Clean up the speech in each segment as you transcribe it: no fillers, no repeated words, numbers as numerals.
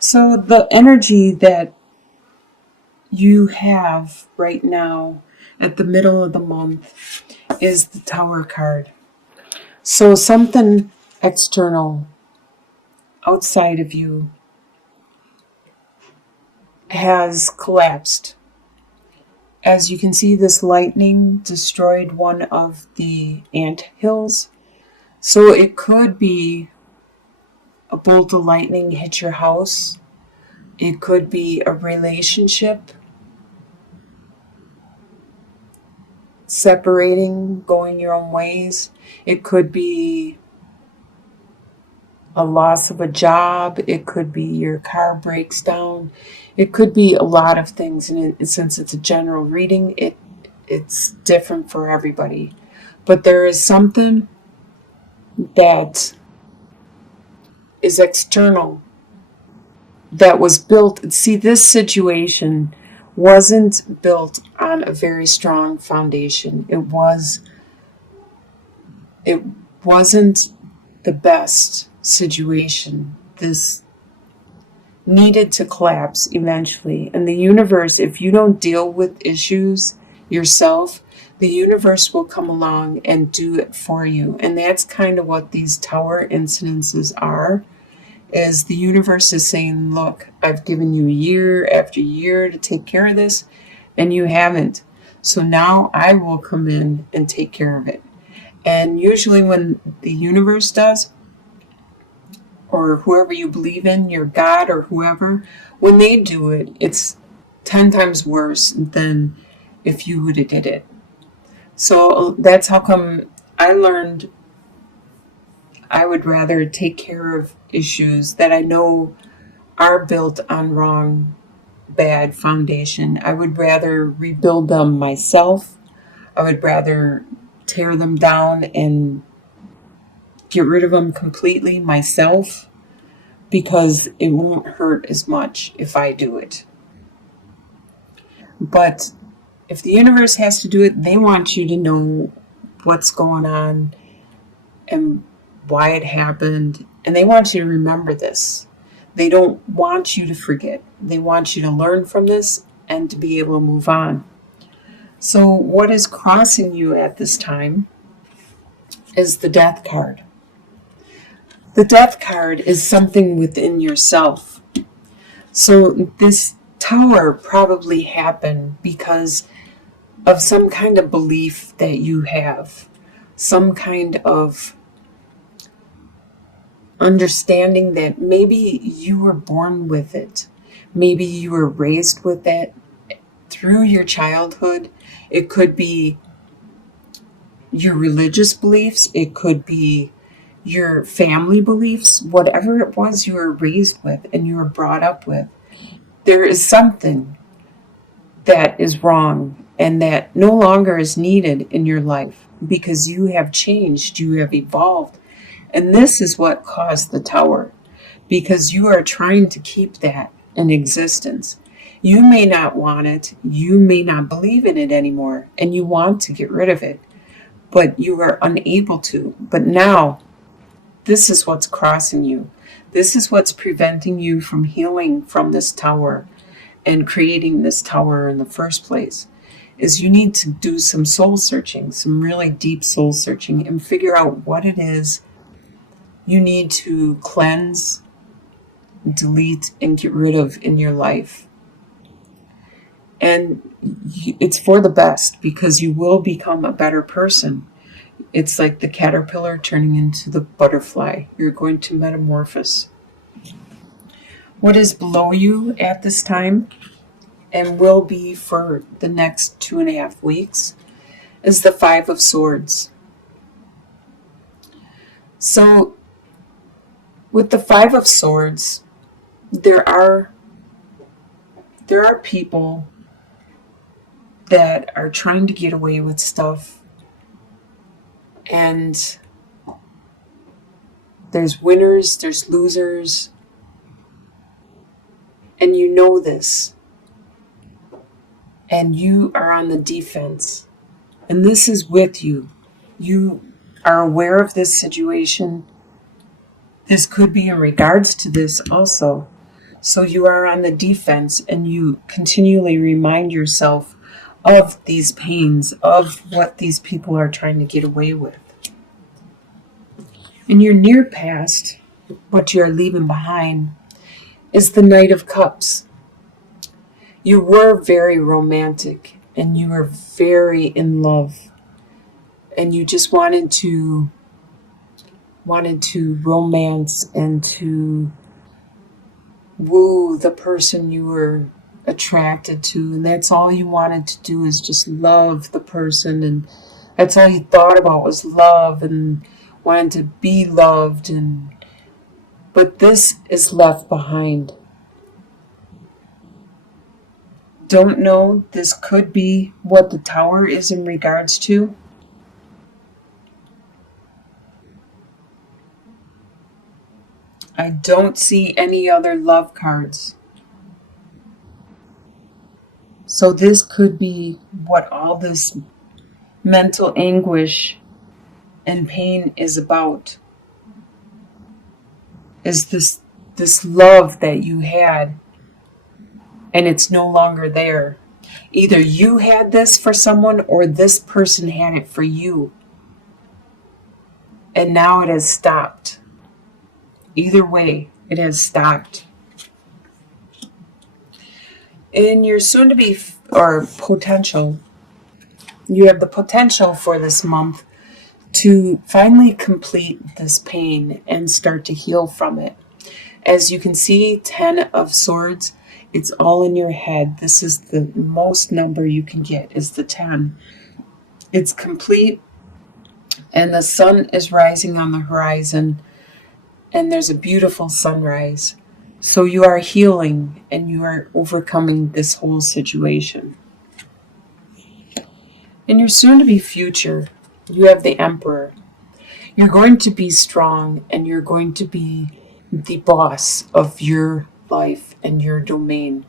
So the energy that you have right now at the middle of the month is the Tower card. So something external outside of you has collapsed. As you can see, this lightning destroyed one of the ant hills. So it could be a bolt of lightning hit your house. It could be a relationship separating, going your own ways. It could be a loss of a job. It could be your car breaks down. It could be a lot of things. And since it's a general reading, it's different for everybody. But there is something that is external that was built. See, this situation wasn't built on a very strong foundation. It wasn't the best situation. This needed to collapse eventually. And the universe, if you don't deal with issues yourself, the universe will come along and do it for you. And that's kind of what these tower incidences are, is the universe is saying, look, I've given you year after year to take care of this, and you haven't. So now I will come in and take care of it. And usually when the universe does, or whoever you believe in, your God or whoever, when they do it, it's 10 times worse than if you would have did it. So that's how come I learned I would rather take care of issues that I know are built on wrong, bad foundation. I would rather rebuild them myself. I would rather tear them down and get rid of them completely myself, because it won't hurt as much if I do it. But if the universe has to do it, they want you to know what's going on and why it happened, and they want you to remember this. They don't want you to forget. They want you to learn from this and to be able to move on. So what is crossing you at this time is the Death card. The Death card is something within yourself. So this tower probably happened because of some kind of belief that you have, some kind of understanding that maybe you were born with it. Maybe you were raised with that through your childhood. It could be your religious beliefs. It could be your family beliefs. Whatever it was you were raised with and you were brought up with, there is something that is wrong and that no longer is needed in your life because you have changed, you have evolved. And this is what caused the tower, because you are trying to keep that in existence. You may not want it, you may not believe in it anymore, and you want to get rid of it, but you are unable to. But now, this is what's crossing you. This is what's preventing you from healing from this tower and creating this tower in the first place, is you need to do some soul searching, some really deep soul searching, and figure out what it is you need to cleanse, delete, and get rid of in your life. And it's for the best, because you will become a better person. It's like the caterpillar turning into the butterfly. You're going to metamorphose. What is below you at this time, and will be for the next 2.5 weeks, is the Five of Swords. So with the Five of Swords, there are people that are trying to get away with stuff, and there's winners, there's losers, and you know this, and you are on the defense, and this is with you. You are aware of this situation. This could be in regards to this also. So you are on the defense, and you continually remind yourself of these pains, of what these people are trying to get away with. In your near past, what you're leaving behind is the Knight of Cups. You were very romantic, and you were very in love, and you just wanted to romance and to woo the person you were attracted to, and that's all you wanted to do, is just love the person, and that's all you thought about was love and wanted to be loved. And but this is left behind. Don't know, this could be what the Tower is in regards to. I don't see any other love cards. So this could be what all this mental anguish and pain is about. Is this love that you had, and it's no longer there. Either you had this for someone, or this person had it for you, and now it has stopped. Either way, it has stopped. In your soon-to-be or potential, you have the potential for this month to finally complete this pain and start to heal from it. As you can see, 10 of Swords, it's all in your head. This is the most number you can get, is the 10. It's complete, and the sun is rising on the horizon, and there's a beautiful sunrise. So you are healing, and you are overcoming this whole situation. In your soon-to-be future, you have the Emperor. You're going to be strong, and you're going to be the boss of your life and your domain.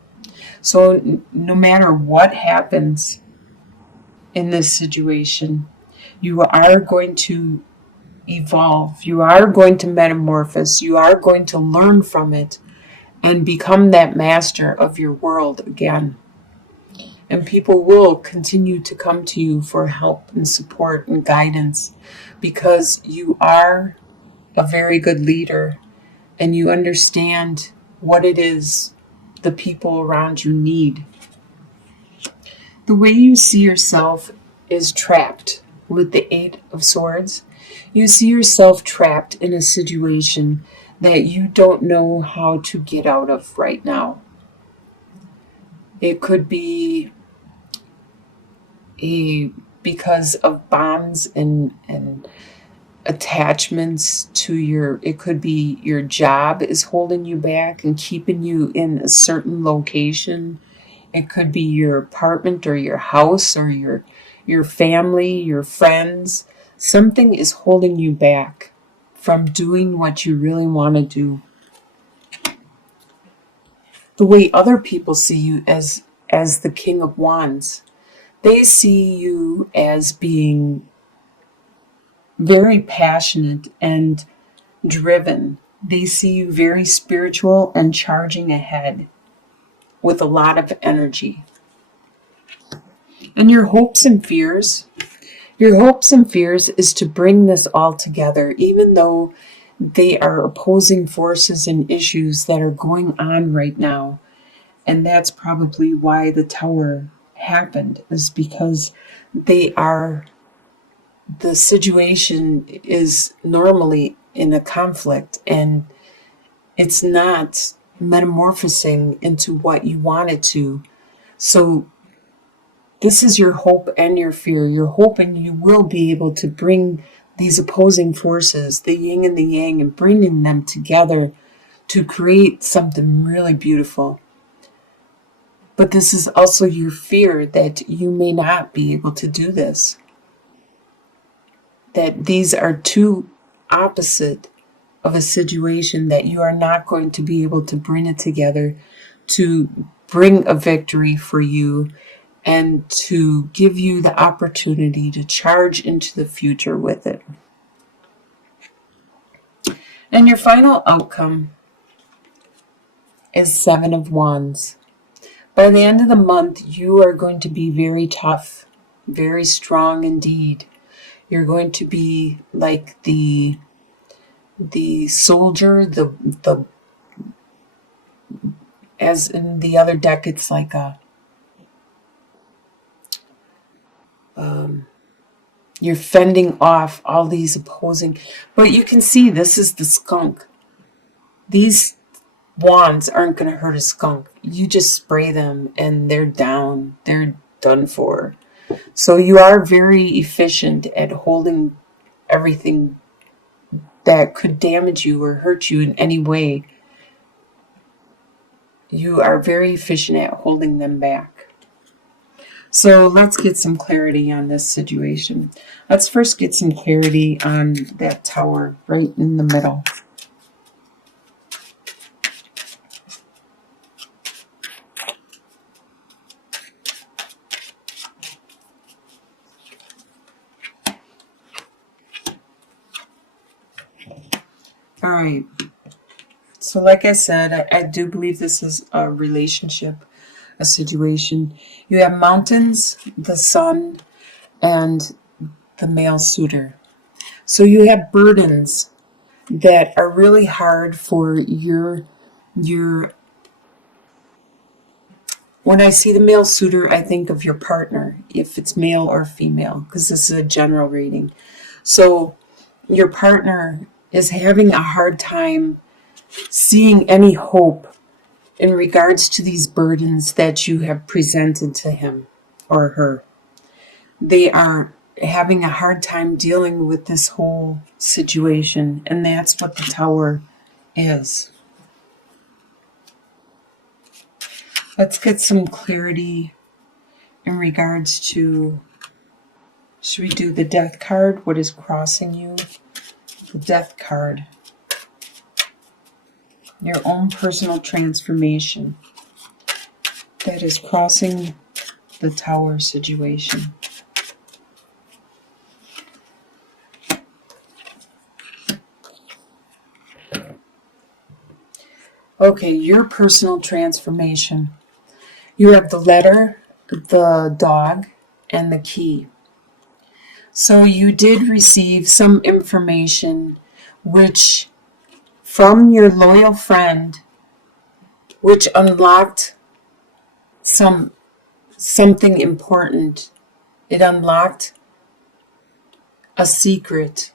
So no matter what happens in this situation, you are going to evolve. You are going to metamorphose. You are going to learn from it and become that master of your world again. And people will continue to come to you for help and support and guidance, because you are a very good leader, and you understand what it is the people around you need. The way you see yourself is trapped with the 8 of Swords. You see yourself trapped in a situation that you don't know how to get out of right now. It could be because of bonds and attachments to it could be your job is holding you back and keeping you in a certain location. It could be your apartment or your house or your family, your friends. Something is holding you back from doing what you really want to do. The way other people see you as the King of Wands, they see you as being very passionate and driven. They see you very spiritual and charging ahead with a lot of energy. And your hopes and fears is to bring this all together, even though they are opposing forces and issues that are going on right now. And that's probably why the Tower happened, is because the situation is normally in a conflict, and it's not metamorphosing into what you want it to. So this is your hope and your fear. You're hoping you will be able to bring these opposing forces, the yin and the yang, and bringing them together to create something really beautiful. But this is also your fear that you may not be able to do this. That these are two opposite of a situation, that you are not going to be able to bring it together to bring a victory for you and to give you the opportunity to charge into the future with it. And your final outcome is Seven of Wands. By the end of the month, you are going to be very tough, very strong indeed. You're going to be like the soldier, the as in the other deck, it's like a you're fending off all these opposing. But you can see this is the skunk. These wands aren't going to hurt a skunk. You just spray them and they're down. They're done for. So you are very efficient at holding everything that could damage you or hurt you in any way. You are very efficient at holding them back. So let's get some clarity on this situation. Let's first get some clarity on that tower right in the middle. All right. So like I said, I do believe this is a relationship, a situation. You have mountains, the sun, and the male suitor. So you have burdens that are really hard for your when I see the male suitor, I think of your partner, if it's male or female, because this is a general reading. So your partner is having a hard time seeing any hope in regards to these burdens that you have presented to him or her. They are having a hard time dealing with this whole situation, and that's what the tower is. Let's get some clarity in regards to, should we do the death card? What is crossing you? The death card. Your own personal transformation that is crossing the tower situation. Okay, your personal transformation. You have the letter, the dog, and the key. So you did receive some information which from your loyal friend, which unlocked something important. It unlocked a secret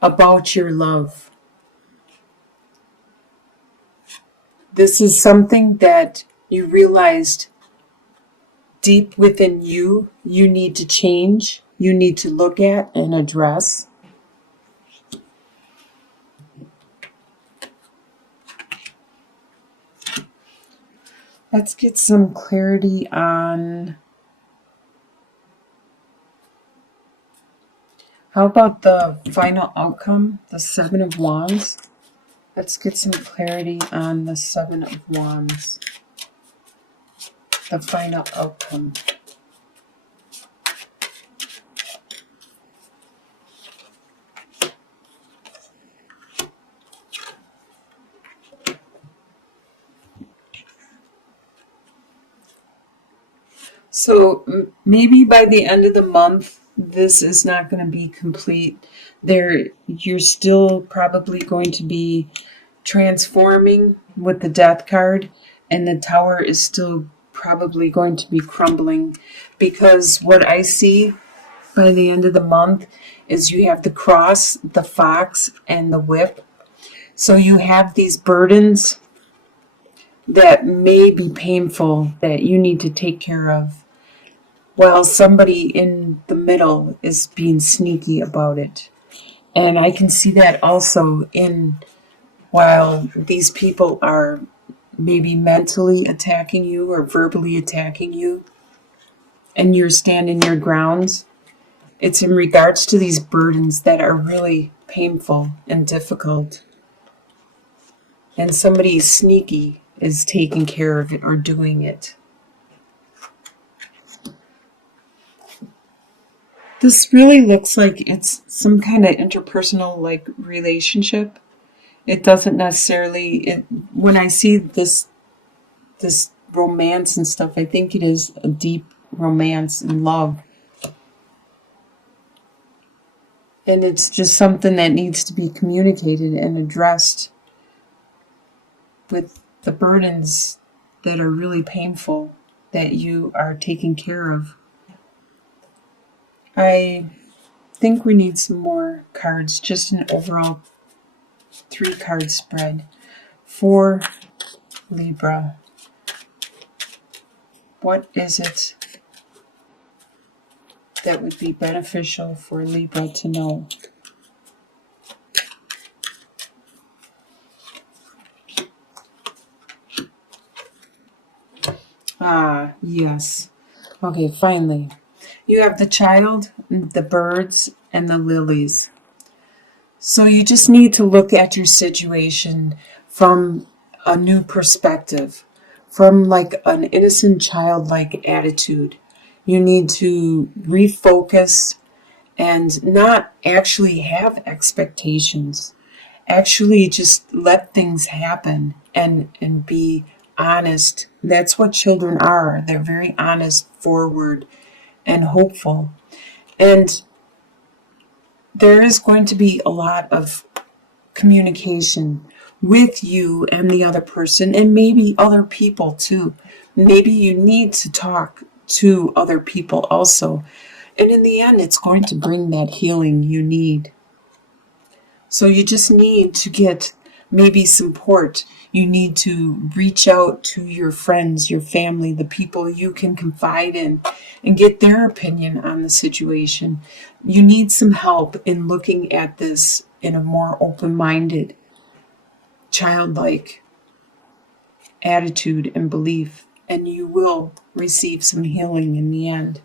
about your love. This is something that you realized deep within you need to change, you need to look at and address. Let's get some clarity on, how about the final outcome, the Seven of Wands? Let's get some clarity on the Seven of Wands, the final outcome. So maybe by the end of the month, this is not going to be complete. You're still probably going to be transforming with the death card, and the tower is still probably going to be crumbling, because what I see by the end of the month is you have the cross, the fox, and the whip. So you have these burdens that may be painful that you need to take care of, while somebody in the middle is being sneaky about it. And I can see that also in, while these people are maybe mentally attacking you or verbally attacking you, and you're standing your grounds, it's in regards to these burdens that are really painful and difficult. And somebody sneaky is taking care of it or doing it. This really looks like it's some kind of interpersonal like relationship. It doesn't necessarily, when I see this romance and stuff, I think it is a deep romance and love. And it's just something that needs to be communicated and addressed with the burdens that are really painful that you are taking care of. I think we need some more cards, just an overall 3-card spread for Libra. What is it that would be beneficial for Libra to know? Ah, yes. Okay, finally. You have the child, the birds, and the lilies. So you just need to look at your situation from a new perspective, from like an innocent childlike attitude. You need to refocus and not actually have expectations. Actually just let things happen and be honest. That's what children are. They're very honest, forward, and hopeful. And there is going to be a lot of communication with you and the other person, and maybe other people too. Maybe you need to talk to other people also. And in the end, it's going to bring that healing you need. So you just need to get maybe support. You need to reach out to your friends, your family, the people you can confide in, and get their opinion on the situation. You need some help in looking at this in a more open-minded, childlike attitude and belief, and you will receive some healing in the end.